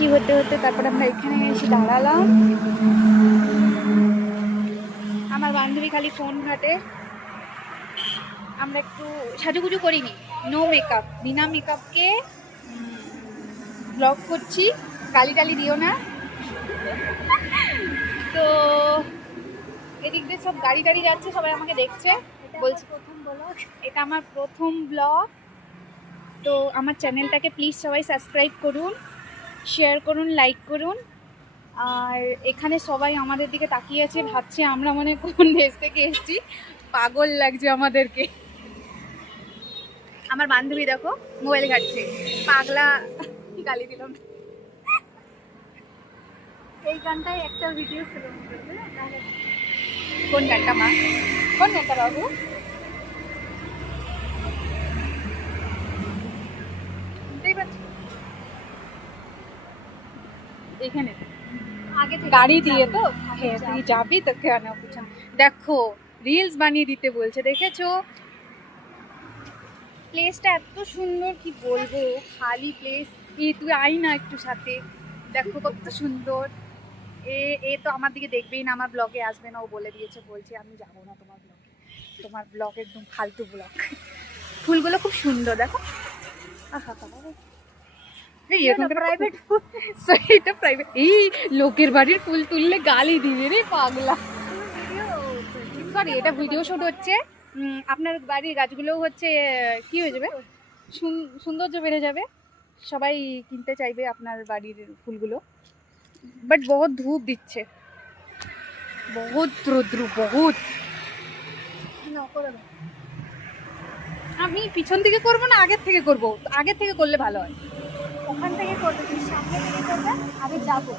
বৃষ্টি হতে হতে তারপরে আমরা এখানে এসে দাঁড়ালাম। আমার বান্ধবী খালি ফোন ঘাটে, আমরা একটু সাজুগুজু করিনি, নো মেকআপ, বিনা মেকআপকে ব্লগ করছি, গালি টালি দিও না। তো এদিক দিয়ে সব গাড়ি টাড়ি যাচ্ছে, সবাই আমাকে দেখছে, বলছে প্রথম ব্লগ, এটা আমার প্রথম ব্লগ। তো আমার চ্যানেলটাকে প্লিজ সবাই সাবস্ক্রাইব করুন, শেয়ার করুন, লাইক করুন। আর এখানে সবাই আমাদের দিকে তাকিয়ে আছে, ভাবছে আমরা মানে কোন দেশ থেকে এসেছি, পাগল লাগছে আমাদেরকে। আমার বান্ধবী দেখো মোবাইল ঘাটছে, পাগলা, গালি দিলাম। এই গানটাই একটা ভিডিও ছিল, কোন গানটা মা, কোন গানটা বাবু? শুনতেই পাচ্ছি এখানে আগে থেকে গাড়ি দিয়ে তো, হ্যাঁ তুই যাবি তো কেন পিছন। দেখো রিলস বানিয়ে দিতে বলছে, দেখেছো? প্লেসটা এত সুন্দর, কি বলবো, খালি প্লেস। তুই আই না একটু সাথে, দেখো কত সুন্দর। এ তো আমার দিকে দেখবেই না, আমার ব্লগে আসবে না, ও বলে দিয়েছে, বলছে আমি যাবো না তোমার ব্লগে, তোমার ব্লগ একদম ফালতু ব্লগ। ফুলগুলো খুব সুন্দর দেখো, আহা প্রাইভেট ফুল, এটা প্রাইভেট। এই লোকের বাড়ির ফুল তুললে গালি দিবে রে পাগলা। সরি, এটা ভিডিও শুট হচ্ছে। আপনার বাড়ির গাছগুলোও হচ্ছে কি হয়ে যাবে, সৌন্দর্য বেড়ে যাবে, সবাই কিনতে চাইবে আপনার বাড়ির ফুলগুলো। বাট বহুত ধূপ দিচ্ছে, বহুত রৌদ্র, বহুত। আমি পিছন থেকে করবো না আগের থেকে করবো? আগের থেকে করলে ভালো হয়। ওখান থেকে করবে, সামনে থেকে করবে, আমি যাবো।